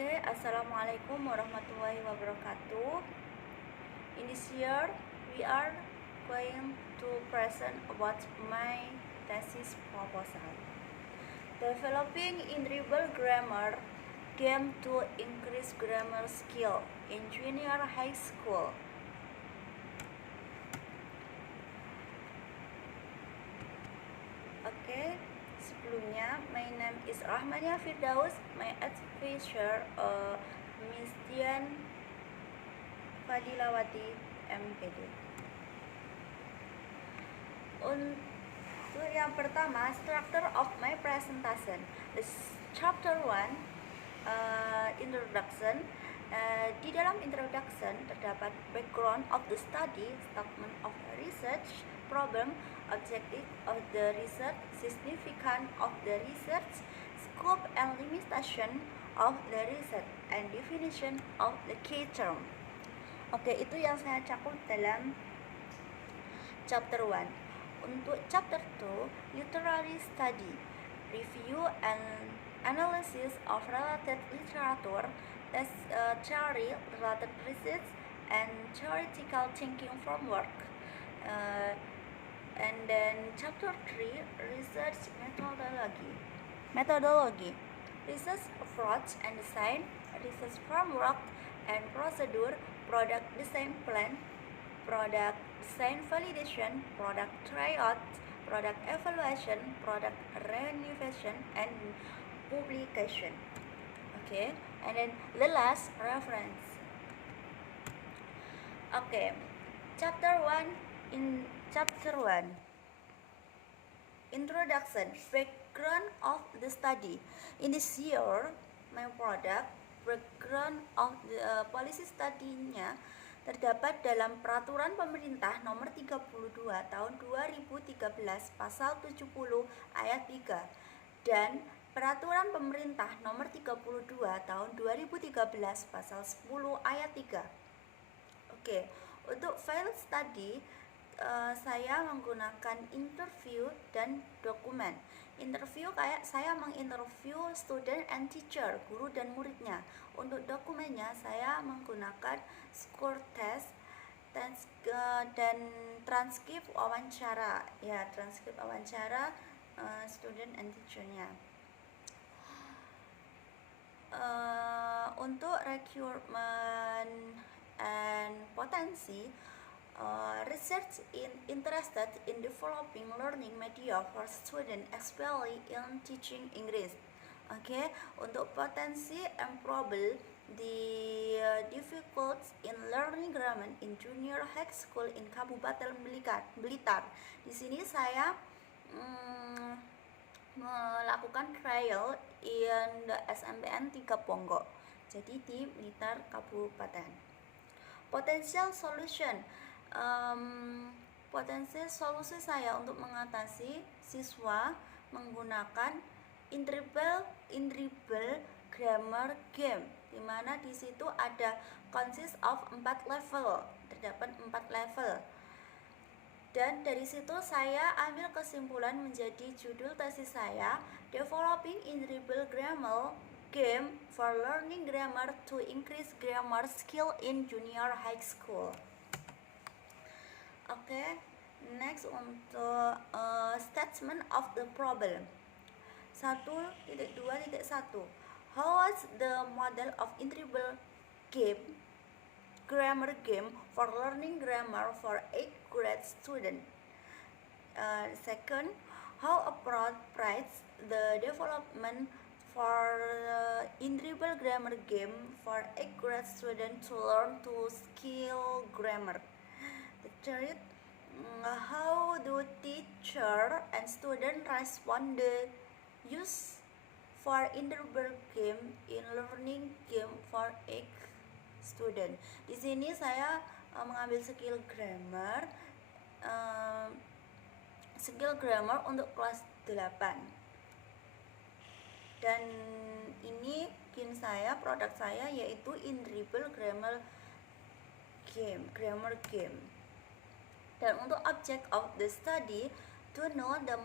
Assalamualaikum warahmatullahi wabarakatuh. In this year, we are going to present about my thesis proposal. Developing in-dribble grammar game to increase grammar skill in junior high school. Sebelumnya, my name is Rahmania Firdaus, my advisor Miss Dian Fadilawati MPD. Untuk yang pertama, structure of my presentation. This chapter 1, introduction. Di dalam introduction terdapat background of the study, statement of the research, problem, objective of the research, significance of the research, scope and limitation of the research, and definition of the key term. Itu yang saya cakup dalam chapter 1. Untuk chapter 2, literary study, review and analysis of related literature, theory, related research, and theoretical thinking framework. And then chapter 3, research methodology, research approach and design, research framework and procedure, product design plan, product design validation, product tryout, product evaluation, product renovation, and publication. And then the last, reference. Chapter 1, introduction, background of the study. In this year, my product, background of the policy study-nya terdapat dalam Peraturan Pemerintah Nomor 32 Tahun 2013 Pasal 70 Ayat 3 dan Peraturan Pemerintah Nomor 32 Tahun 2013 Pasal 10 Ayat 3. Untuk file study, saya menggunakan interview dan dokumen. Interview kayak saya menginterview student and teacher, guru dan muridnya. Untuk dokumennya saya menggunakan score test dan transkrip wawancara. Transkrip wawancara student and teachernya. Untuk recruitment and potensi, research interested in developing learning media for students, especially in teaching English. Untuk potensi and probable the difficulties in learning grammar in junior high school in Kabupaten Blitar. Di sini saya melakukan trial in the SMPN 3 Ponggok, jadi di Blitar Kabupaten. Potential solution, potensi solusi saya untuk mengatasi siswa menggunakan in-dribble grammar game, dimana di situ ada consist of 4 level, terdapat 4 level. Dan dari situ saya ambil kesimpulan menjadi judul tesis saya, Developing in-dribble grammar game for learning grammar to increase grammar skill in junior high school. Next untuk statement of the problem. 1.2.1. How was the model of in-dribble grammar game for learning grammar for 8th grade student? Second, how appropriate the development for in-dribble grammar game for 8th grade student to learn to skill grammar? The third, how do teacher and student respond the use for in-dribble game in learning game for 8th student? Di sini saya mengambil skill grammar untuk kelas 8. Dan ini produk saya yaitu in-dribble grammar game. Dan untuk object of the study, to know the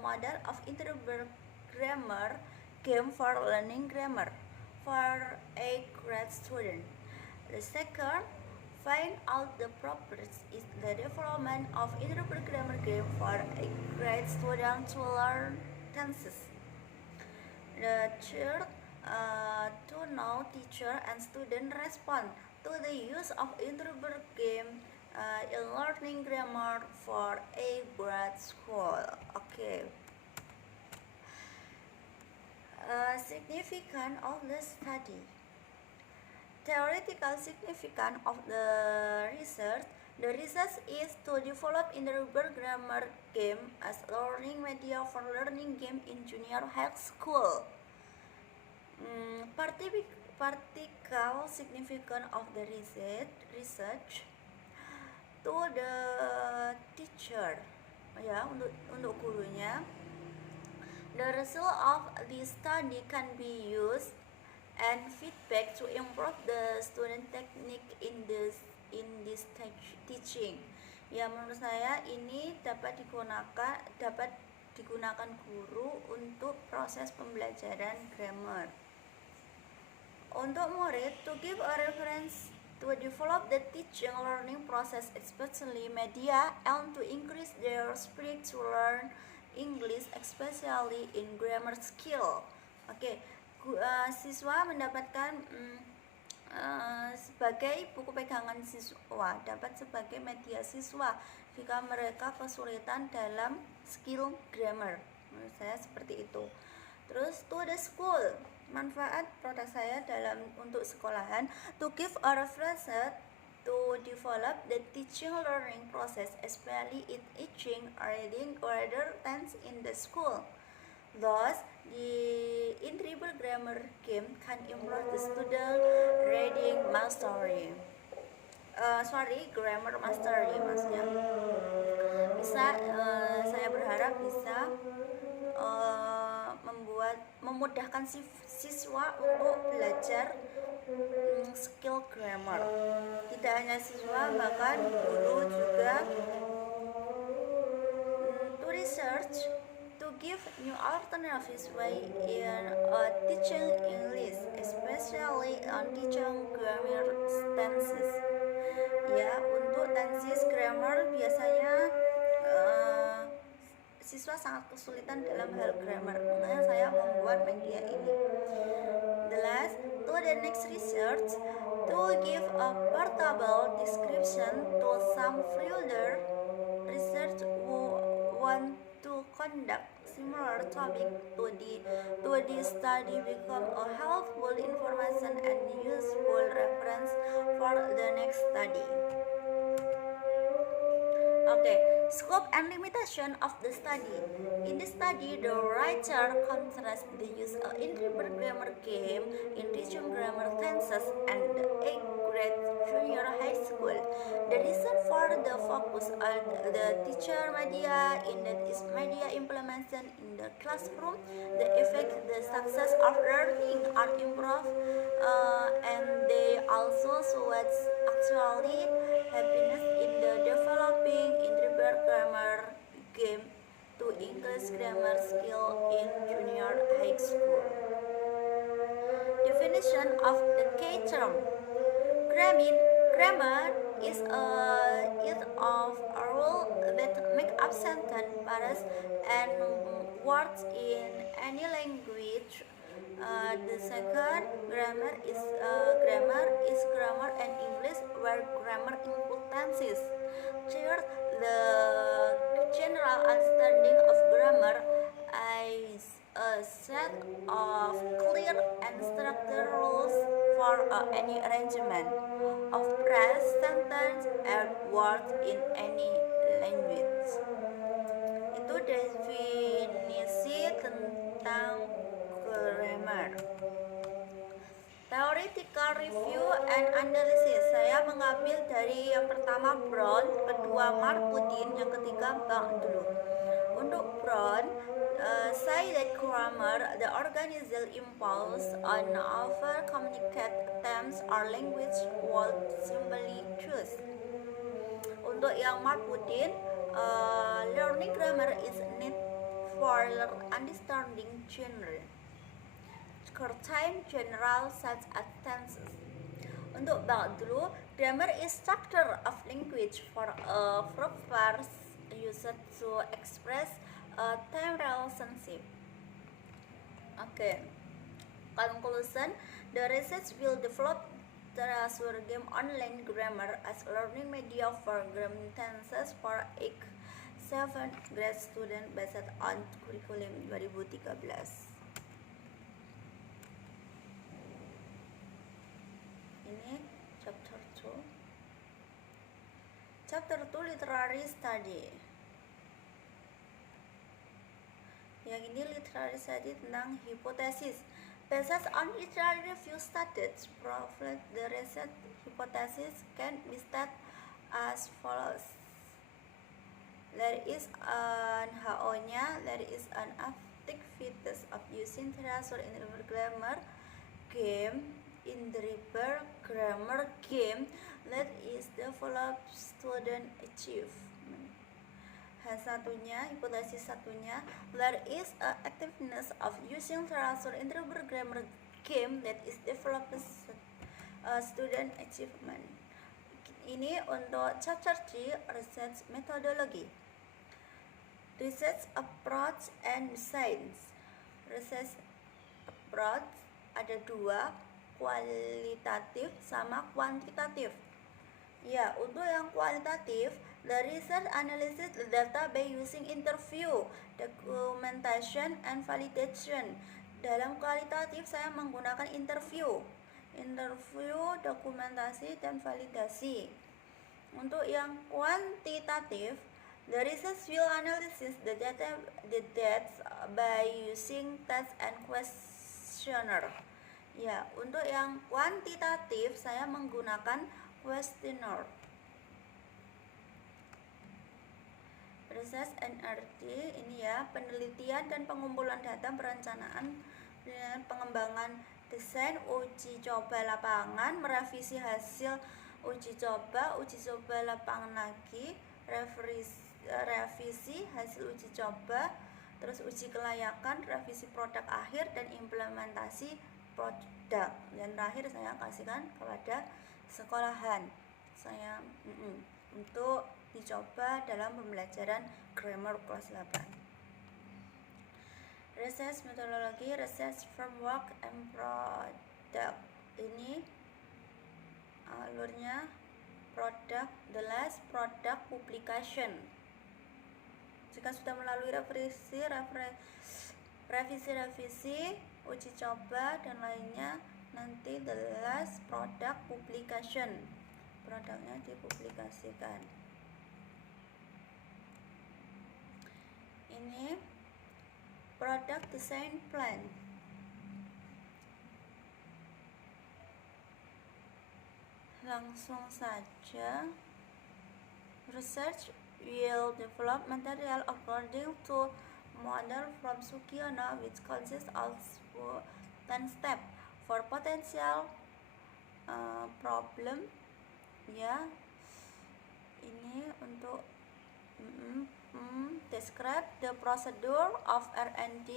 model of in-dribble grammar game for learning grammar for a grade student. The second, find out the progress is the development of interpretive grammar game for a grade student to learn tenses. The third, to know teacher and student respond to the use of interpretive game in learning grammar for a grade school. Okay. Significance of the study. Theoretical significance of the research. The research is to develop interpretive grammar game as learning media for learning game in junior high school. Practical significance of the research to the teacher, ya, untuk gurunya. The result of this study can be used and feedback to improve the student technique in this teaching. Ya, menurut saya ini dapat digunakan guru untuk proses pembelajaran grammar. Untuk murid, to give a reference to develop the teaching learning process, especially media, and to increase their spirit to learn English, especially in grammar skill. Oke, siswa mendapatkan sebagai buku pegangan siswa, dapat sebagai media siswa jika mereka kesulitan dalam skill grammar. Menurut saya seperti itu. Terus to the school, manfaat produk saya untuk sekolahan, to give a reference to develop the teaching learning process, especially in teaching reading order tense in the school. Thus, the interpretive grammar game can improve the student reading mastery. Grammar mastery maksudnya. Saya berharap bisa memudahkan siswa untuk belajar skill grammar. Tidak hanya siswa, bahkan guru juga. To research, to give new alternative way in teaching English, especially on teaching grammar tenses. Ya, untuk tenses grammar biasanya siswa sangat kesulitan dalam hal grammar, makanya saya membuat media ini. The last, to the next research, to give a portable description to some further research who want to conduct similar topic to the study become a helpful information and useful reference for the next study. Okay, scope and limitation of the study. In the study, the writer contrasts the use of interpretive grammar game in teaching grammar tenses and the 8th grade junior high school. The reason for the focus on the teacher media in that is media implementation in the classroom, the effect, the success of learning are improved, and they also show actually happiness in the developing interpretive grammar game to increase grammar skill in junior high school. Definition of the key term. Grammar is of a rule that make up sentence, phrases, and words in any language. The second, grammar is grammar and English, where grammar includes tenses. Third, the general understanding of grammar is a set of clear and structured rules for any arrangement of phrase, sentence, and words in any language. Itu definisi tentang grammar. Theoretical review and analysis. Saya mengambil dari yang pertama Brown, kedua Marpudin, yang ketiga Bang dulu. Untuk Brown, say that grammar, the organizational impulse on over communicate terms or language would simply choose. Untuk yang Marpudin, learning grammar is need for understanding genre. certain general such as tenses. Untuk bab dulu, grammar is structure of language for a verb phrase used to express a time relationship. Okay. Conclusion, the research will develop the game online grammar as learning media for grammar tenses for 7th grade student based on curriculum 2013. Ini chapter 2. Chapter 2 literary study. Yang ini literary study tentang hipotesis. Based on literary review studies, provide the research hypothesis can be stated as follows. There is an HO-nya, there is an activities of using thesaurus in the grammar game in the river grammar game that is developed student achievement. Satunya, hipotesis satunya, there is a activeness of using thesaurus in the river grammar game that is developed student achievement. Ini untuk chapter 3 research methodology. Research approach and science. Research approach ada dua, kualitatif sama kuantitatif. Ya, untuk yang kualitatif, the research analysis the data by using interview, documentation, and validation. Dalam kualitatif, saya menggunakan interview, dokumentasi, dan validasi. Untuk yang kuantitatif, the research will analysis the data by using test and questionnaire. Ya, untuk yang kuantitatif saya menggunakan questionnaire. Research and RT ini ya, penelitian dan pengumpulan data, perencanaan, pengembangan desain, uji coba lapangan, merevisi hasil uji coba lapangan lagi, revisi hasil uji coba, terus uji kelayakan, revisi produk akhir, dan implementasi produk. Dan terakhir saya kasihkan kepada sekolahan saya untuk dicoba dalam pembelajaran grammar kelas 8. Research methodology, research framework, and product. Ini alurnya product, the last product publication. Jika sudah melalui revisi, uji coba, dan lainnya, nanti the last product publication. Produknya dipublikasikan. Ini product design plan. Langsung saja. Research will develop material according to model from Sugiono, which consists of 10 steps for potential problem. Ya, ini untuk describe the procedure of R&D,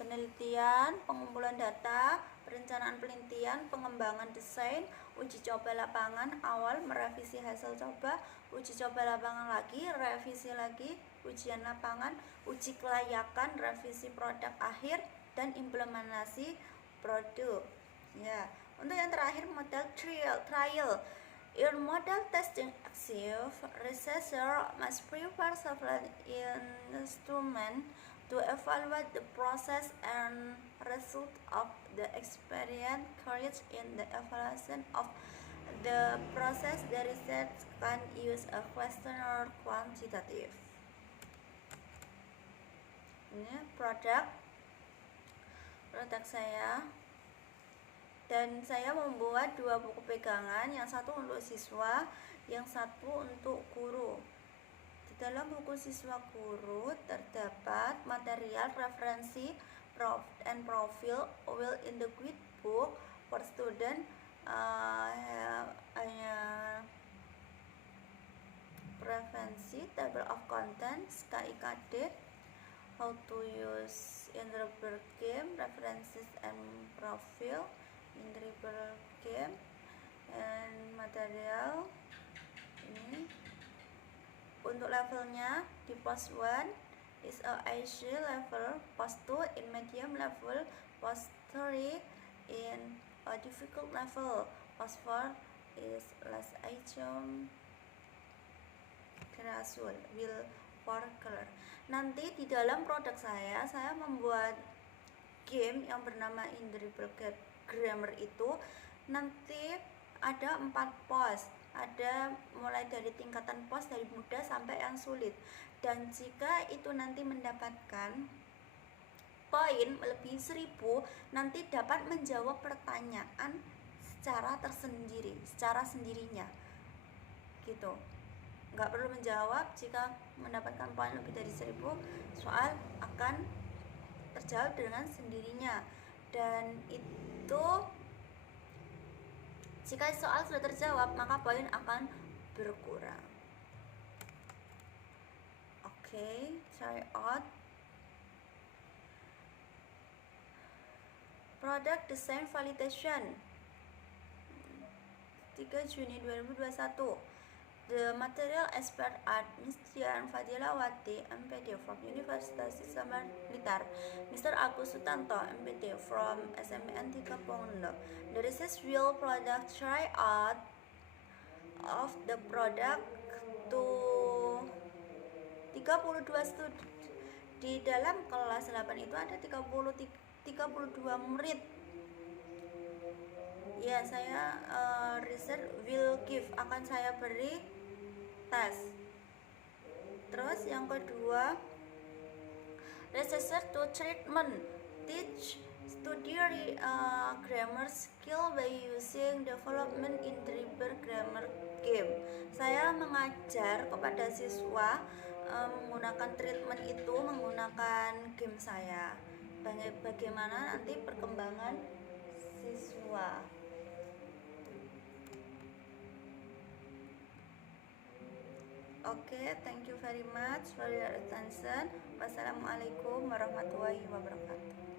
penelitian, pengumpulan data, perencanaan penelitian, pengembangan desain, uji coba lapangan awal, merevisi hasil coba, uji coba lapangan lagi, revisi lagi, ujian lapangan, uji kelayakan, revisi produk akhir, dan implementasi produk. Ya, untuk yang terakhir model trial. In model testing active, researcher must prepare several instruments to evaluate the process and result of the experience carried in the evaluation of the process. The research can use a questionnaire quantitative. Ini produk saya. Dan saya membuat 2 buku pegangan, yang satu untuk siswa, yang satu untuk guru. Di dalam buku siswa guru terdapat material referensi and profile will in the grid book for student, preferensi, table of contents, KIKD, how to use in Dribble game, references and profile in Dribble game, and material ini. Untuk levelnya di post 1 is a easy level, post 2 in medium level, post 3 in a difficult level, post 4 is less item gradual will for color. Nanti di dalam produk saya membuat game yang bernama In Dribble Grammar itu nanti ada 4 pos, ada mulai dari tingkatan pos dari mudah sampai yang sulit, dan jika itu nanti mendapatkan poin lebih 1000 nanti dapat menjawab pertanyaan secara tersendiri, secara sendirinya gitu, nggak perlu menjawab. Jika mendapatkan poin lebih dari 1000 soal akan terjawab dengan sendirinya, dan itu jika soal sudah terjawab maka poin akan berkurang. Oke, try out product design validation 3 Juni 2021. The material expert are Ms. Dian Fadilawati, MPD from Universitas Islam Blitar, Mr. Agus Sutanto, MPD from SMN 3 Pondok. The research will product try out of the product to 32 studi. Di dalam kelas 8 itu ada 32 murid. Ya, saya research will give, akan saya beri tes. Terus yang kedua, research to treatment, teach study grammar skill by using development in Dribble grammar game. Saya mengajar kepada siswa menggunakan treatment itu, menggunakan game saya. Bagaimana nanti perkembangan siswa. Okay, thank you very much for your attention. Wassalamualaikum warahmatullahi wabarakatuh.